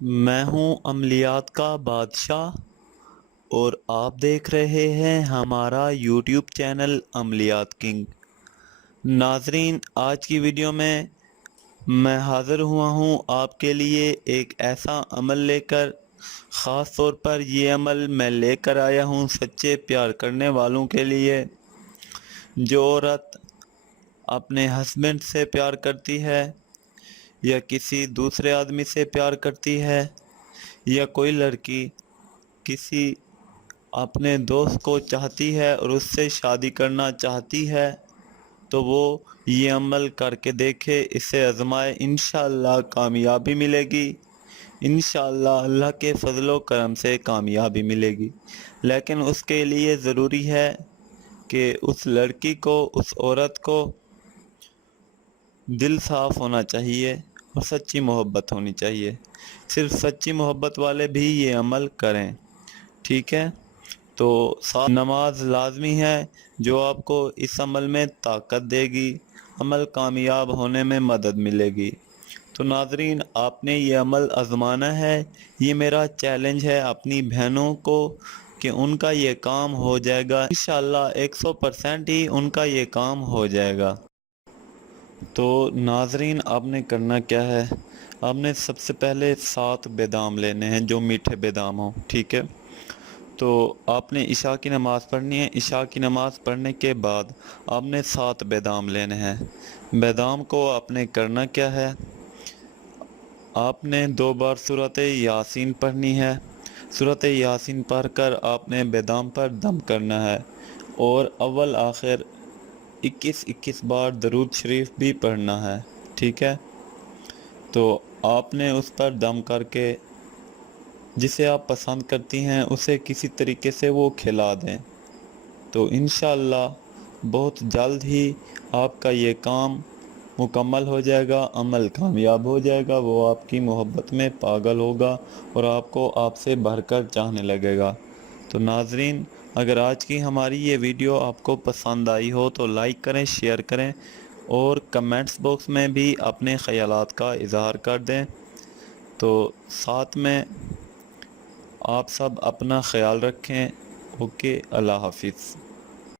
میں ہوں عملیات کا بادشاہ اور آپ دیکھ رہے ہیں ہمارا یوٹیوب چینل عملیات کنگ۔ ناظرین، آج کی ویڈیو میں حاضر ہوا ہوں آپ کے لیے ایک ایسا عمل لے کر۔ خاص طور پر یہ عمل میں لے کر آیا ہوں سچے پیار کرنے والوں کے لیے۔ جو عورت اپنے ہسبینڈ سے پیار کرتی ہے یا کسی دوسرے آدمی سے پیار کرتی ہے، یا کوئی لڑکی کسی اپنے دوست کو چاہتی ہے اور اس سے شادی کرنا چاہتی ہے، تو وہ یہ عمل کر کے دیکھے، اسے آزمائے، انشاءاللہ کامیابی ملے گی۔ انشاءاللہ اللہ کے فضل و کرم سے کامیابی ملے گی، لیکن اس کے لیے ضروری ہے کہ اس لڑکی کو، اس عورت کو دل صاف ہونا چاہیے اور سچی محبت ہونی چاہیے۔ صرف سچی محبت والے بھی یہ عمل کریں، ٹھیک ہے؟ تو ساتھ نماز لازمی ہے، جو آپ کو اس عمل میں طاقت دے گی، عمل کامیاب ہونے میں مدد ملے گی۔ تو ناظرین، آپ نے یہ عمل آزمانا ہے۔ یہ میرا چیلنج ہے اپنی بہنوں کو کہ ان کا یہ کام ہو جائے گا، انشاءاللہ 100% ہی ان کا یہ کام ہو جائے گا۔ تو ناظرین، آپ نے کرنا کیا ہے؟ آپ نے سب سے پہلے 7 بادام لینے ہیں جو میٹھے بادام ہوں، ٹھیک ہے؟ تو آپ نے عشاء کی نماز پڑھنی ہے۔ عشاء کی نماز پڑھنے کے بعد آپ نے 7 بادام لینے ہیں۔ بادام کو آپ نے کرنا کیا ہے؟ آپ نے 2 بار سورۃ یاسین پڑھنی ہے۔ سورۃ یاسین پڑھ کر آپ نے بادام پر دم کرنا ہے، اور اول آخر 21 بار درود شریف بھی پڑھنا ہے، ٹھیک ہے؟ تو آپ نے اس پر دم کر کے جسے آپ پسند کرتی ہیں اسے کسی طریقے سے وہ کھلا دیں، تو انشاءاللہ بہت جلد ہی آپ کا یہ کام مکمل ہو جائے گا، عمل کامیاب ہو جائے گا۔ وہ آپ کی محبت میں پاگل ہوگا اور آپ کو آپ سے بڑھ کر چاہنے لگے گا۔ تو ناظرین، اگر آج کی ہماری یہ ویڈیو آپ کو پسند آئی ہو تو لائک کریں، شیئر کریں، اور کمنٹس باکس میں بھی اپنے خیالات کا اظہار کر دیں۔ تو ساتھ میں آپ سب اپنا خیال رکھیں۔ اوکے، اللہ حافظ۔